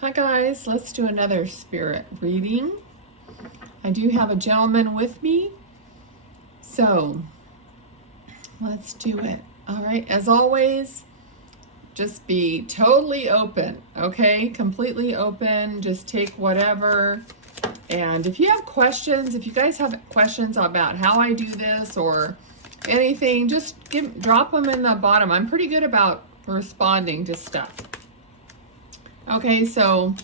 Hi guys, let's do another spirit reading. I do have a gentleman with me, so let's do it. All right, as always, just be totally open, okay? Completely open, just take whatever. And if you have questions, if you guys have questions about how I do this or anything, just drop them in the bottom. I'm pretty good about responding to stuff. Okay, so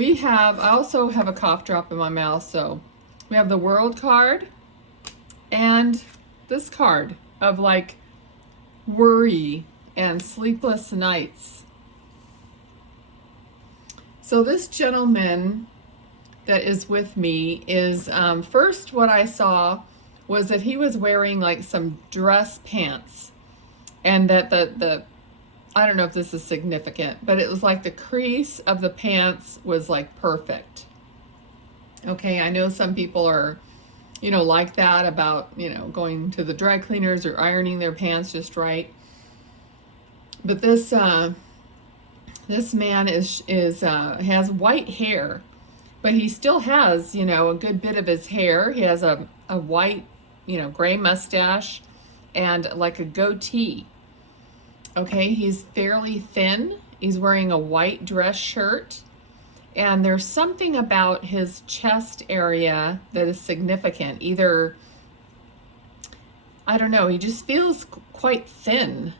I also have a cough drop in my mouth, so we have the World card and this card of like worry and sleepless nights. So this gentleman that is with me is, first what I saw was that he was wearing like some dress pants, and that the I don't know if this is significant, but it was like the crease of the pants was like perfect. Okay, I know some people are, like that about, going to the dry cleaners or ironing their pants just right. But this man has white hair, but he still has, a good bit of his hair. He has a white, gray mustache and like a goatee. Okay, he's fairly thin. He's wearing a white dress shirt. And there's something about his chest area that is significant. Either, I don't know, he just feels quite thin.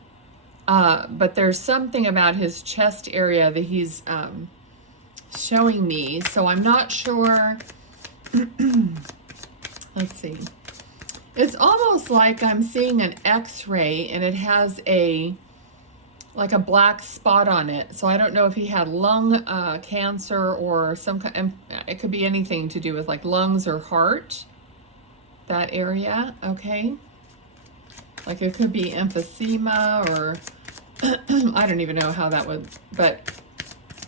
But there's something about his chest area that he's showing me. So I'm not sure. Let's see. It's almost like I'm seeing an X-ray and it has like a black spot on it. So I don't know if he had lung cancer or some kind. It could be anything to do with like lungs or heart, that area. Okay, like it could be emphysema or I don't even know how that would, but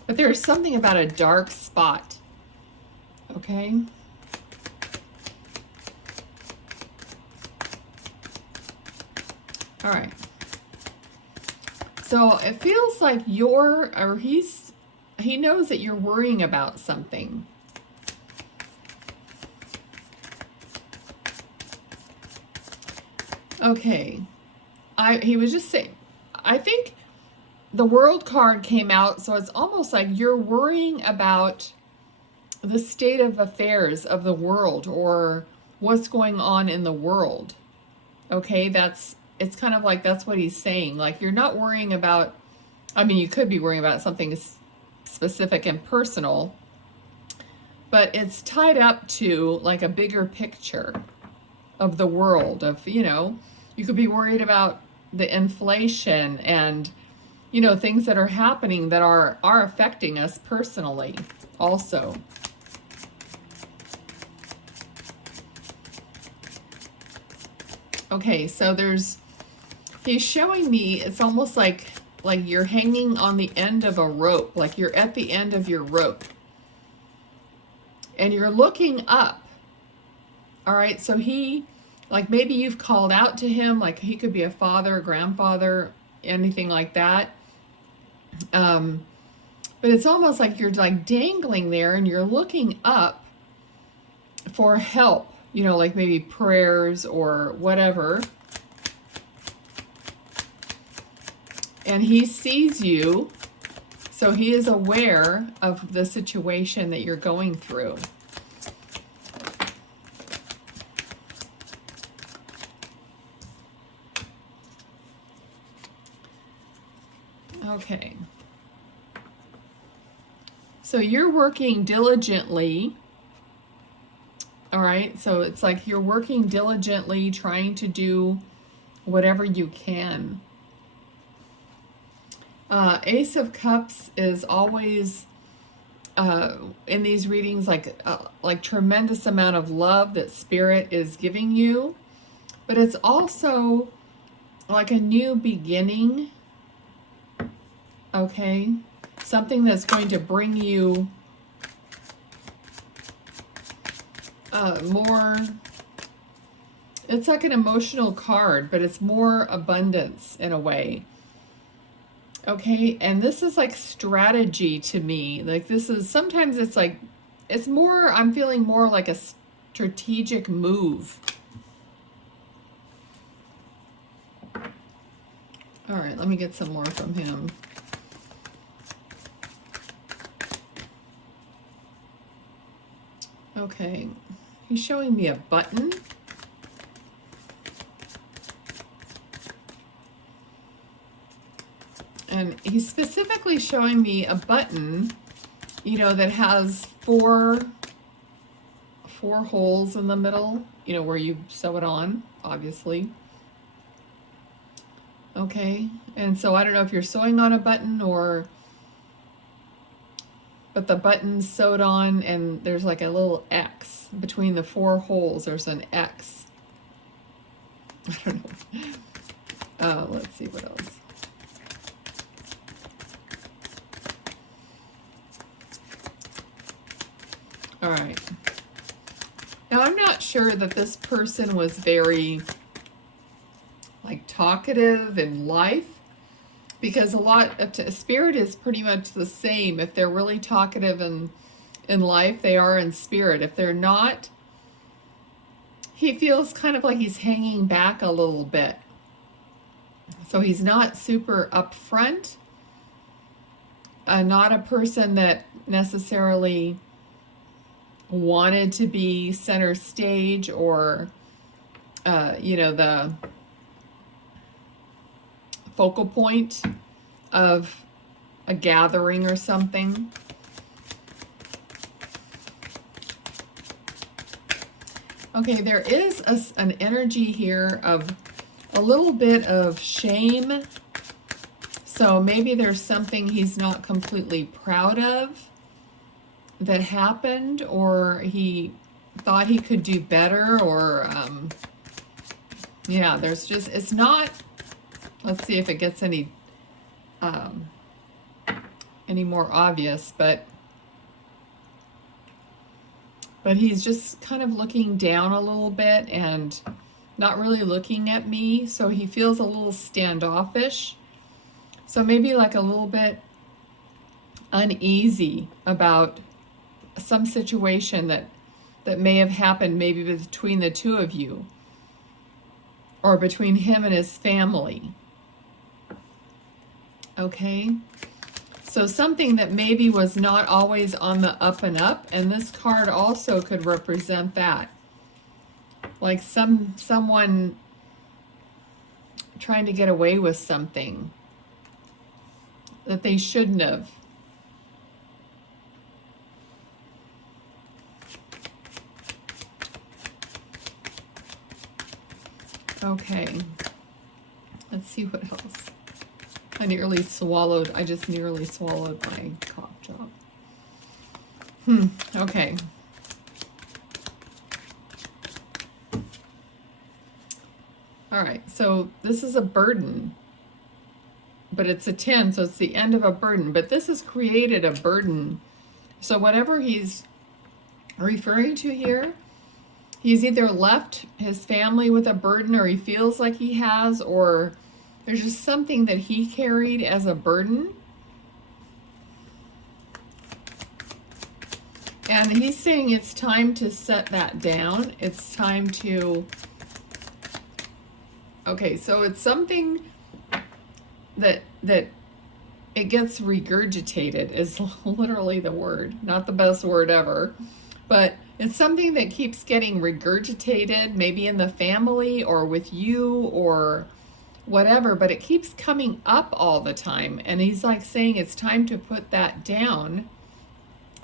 there's something about a dark spot. Okay. All right. So it feels like he knows that you're worrying about something. Okay. He was just saying, I think the World card came out, so it's almost like you're worrying about the state of affairs of the world or what's going on in the world. Okay, it's kind of like that's what he's saying. Like you're not worrying about, I mean, you could be worrying about something specific and personal, but it's tied up to like a bigger picture of the world of, you could be worried about the inflation and, things that are happening that are affecting us personally also. Okay, so he's showing me, it's almost like you're hanging on the end of a rope, like you're at the end of your rope. And you're looking up. All right, so like maybe you've called out to him, like he could be a father, a grandfather, anything like that. But it's almost like you're like dangling there and you're looking up for help, like maybe prayers or whatever. And he sees you, so he is aware of the situation that you're going through. Okay. So you're working diligently. All right, so it's like you're working diligently, trying to do whatever you can. Ace of Cups is always in these readings like tremendous amount of love that Spirit is giving you, but it's also like a new beginning. Okay, something that's going to bring you more. It's like an emotional card, but it's more abundance in a way. Okay, and this is like strategy to me. Like this is, sometimes it's like, it's more, I'm feeling more like a strategic move. All right, let me get some more from him. Okay, he's showing me a button. And he's specifically showing me a button, you know, that has four holes in the middle, you know, where you sew it on, obviously. Okay, and so I don't know if you're sewing on a button or, but the button's sewed on and there's like a little X between the four holes. There's an X. I don't know. Let's see what else. All right. Now I'm not sure that this person was very like talkative in life, because a lot of spirit is pretty much the same. If they're really talkative in life, they are in spirit. If they're not, he feels kind of like he's hanging back a little bit. So he's not super upfront, not a person that necessarily wanted to be center stage or, you know, the focal point of a gathering or something. Okay, there is an energy here of a little bit of shame. So maybe there's something he's not completely proud of that happened, or he thought he could do better, or yeah, there's just, it's not, let's see if it gets any more obvious, but he's just kind of looking down a little bit and not really looking at me, so he feels a little standoffish. So maybe like a little bit uneasy about some situation that may have happened maybe between the two of you, or between him and his family. Okay, so something that maybe was not always on the up and up, and this card also could represent that. Like someone trying to get away with something that they shouldn't have. Okay, let's see what else. I just nearly swallowed my cough drop. Okay. All right, so this is a burden, but it's a 10, so it's the end of a burden, but this has created a burden. So whatever he's referring to here, he's either left his family with a burden, or he feels like he has, or there's just something that he carried as a burden. And he's saying it's time to set that down. It's time to... Okay, so it's something that it gets regurgitated is literally the word. Not the best word ever. But it's something that keeps getting regurgitated, maybe in the family or with you or whatever, but it keeps coming up all the time. And he's like saying it's time to put that down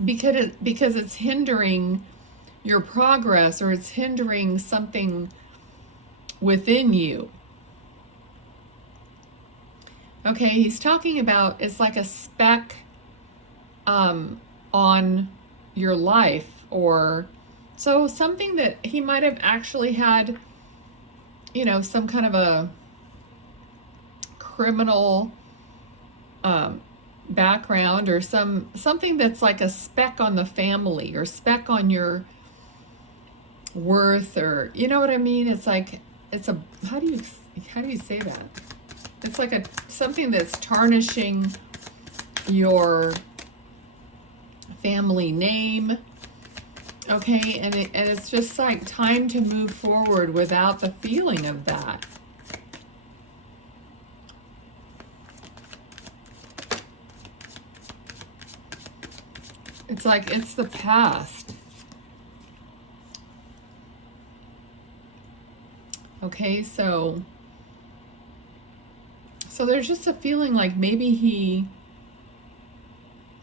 because it's hindering your progress, or it's hindering something within you. Okay, he's talking about it's like a speck on your life, or so something that he might have actually had, you know, some kind of a criminal background, or something that's like a speck on the family, or speck on your worth, or you know what I mean? It's like, it's a, how do you say that? It's like something that's tarnishing your family name. Okay, and it's just like time to move forward without the feeling of that. It's like it's the past. Okay, so there's just a feeling like maybe he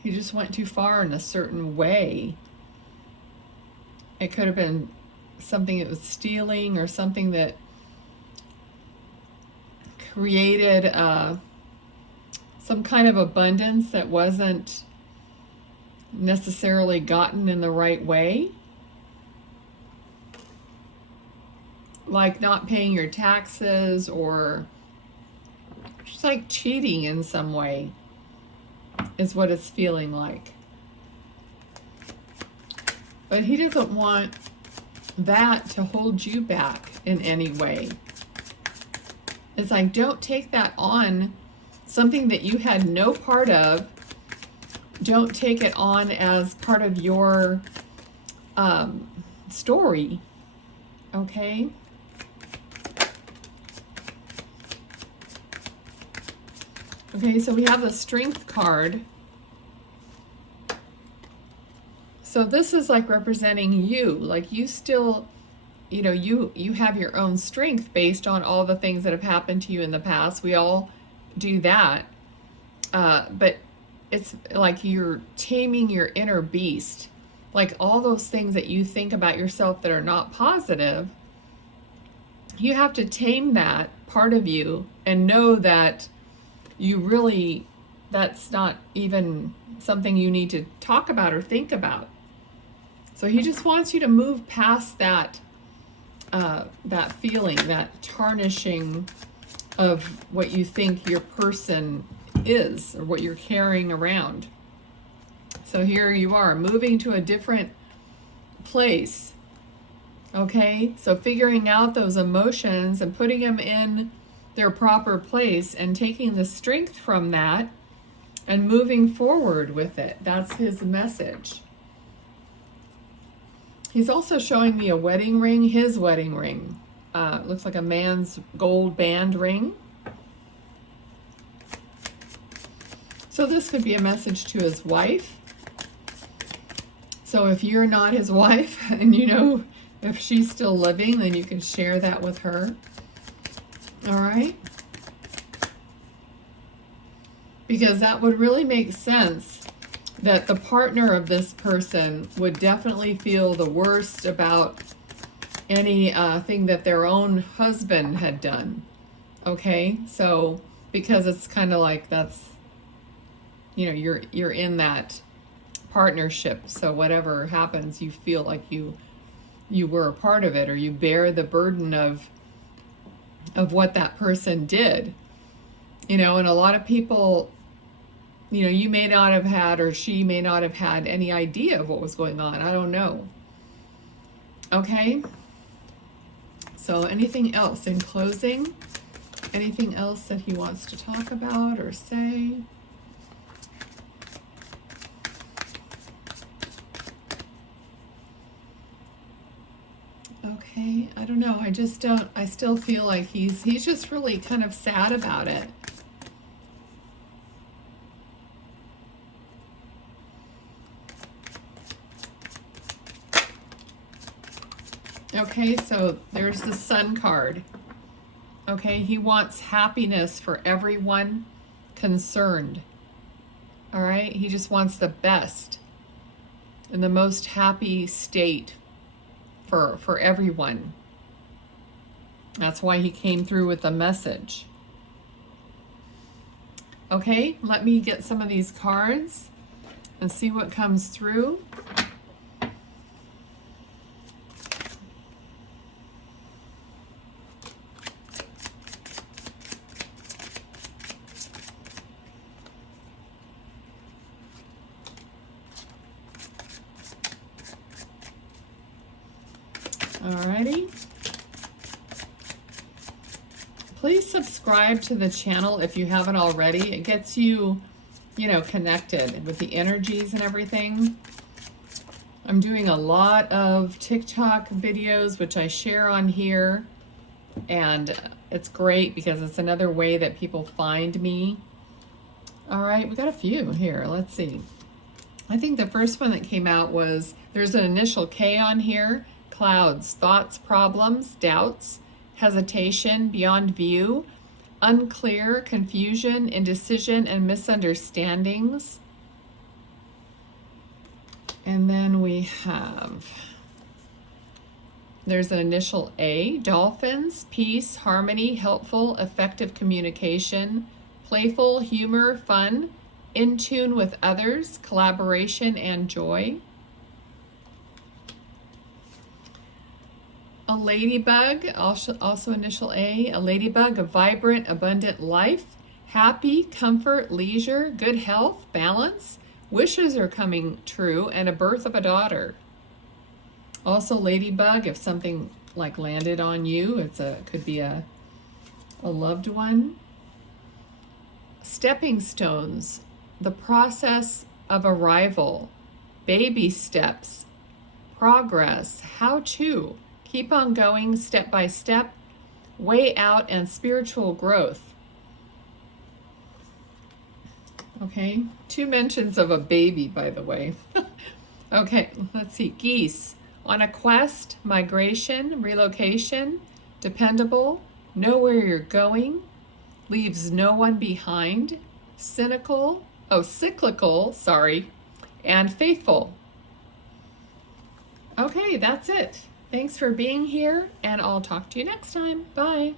just went too far in a certain way. It could have been something that was stealing, or something that created some kind of abundance that wasn't necessarily gotten in the right way. Like not paying your taxes, or just like cheating in some way is what it's feeling like. But he doesn't want that to hold you back in any way. It's like, don't take that on, something that you had no part of. Don't take it on as part of your story. Okay? Okay, so we have the Strength card. So this is like representing you. Like you still, you know, you have your own strength based on all the things that have happened to you in the past. We all do that. But it's like you're taming your inner beast. Like all those things that you think about yourself that are not positive, you have to tame that part of you and know that you really, that's not even something you need to talk about or think about. So he just wants you to move past that that feeling, that tarnishing of what you think your person is, or what you're carrying around. So here you are, moving to a different place. Okay, so figuring out those emotions and putting them in their proper place and taking the strength from that and moving forward with it. That's his message. He's also showing me a wedding ring, his wedding ring. Looks like a man's gold band ring. So this could be a message to his wife. So if you're not his wife and you know if she's still living, then you can share that with her. All right? Because that would really make sense, that the partner of this person would definitely feel the worst about any thing that their own husband had done. Okay? So because it's kind of like that's, you know, you're in that partnership, so whatever happens, you feel like you were a part of it, or you bear the burden of what that person did. You know, and a lot of people, you know, you may not have had, or she may not have had any idea of what was going on. I don't know. Okay? So anything else in closing? Anything else that he wants to talk about or say? Okay, I don't know. I still feel like he's just really kind of sad about it. Okay, so there's the Sun card. Okay, he wants happiness for everyone concerned. All right, he just wants the best and the most happy state for everyone. That's why he came through with the message. Okay, let me get some of these cards and see what comes through. Alrighty. Please subscribe to the channel if you haven't already. It gets you, you know, connected with the energies and everything. I'm doing a lot of TikTok videos, which I share on here. And it's great because it's another way that people find me. All right, we got a few here. Let's see. I think the first one that came out was, there's an initial K on here. Clouds, thoughts, problems, doubts, hesitation, beyond view, unclear, confusion, indecision, and misunderstandings. And then we have, there's an initial A, dolphins, peace, harmony, helpful, effective communication, playful, humor, fun, in tune with others, collaboration, and joy. A ladybug, also initial A ladybug, a vibrant, abundant life, happy, comfort, leisure, good health, balance, wishes are coming true, and a birth of a daughter. Also ladybug, if something like landed on you, could be a loved one. Stepping stones, the process of arrival, baby steps, progress, how to, keep on going step by step, way out, and spiritual growth. Okay, 2 mentions of a baby, by the way. Okay, let's see, geese, on a quest, migration, relocation, dependable, know where you're going, leaves no one behind, cyclical, and faithful. Okay, that's it. Thanks for being here, and I'll talk to you next time. Bye.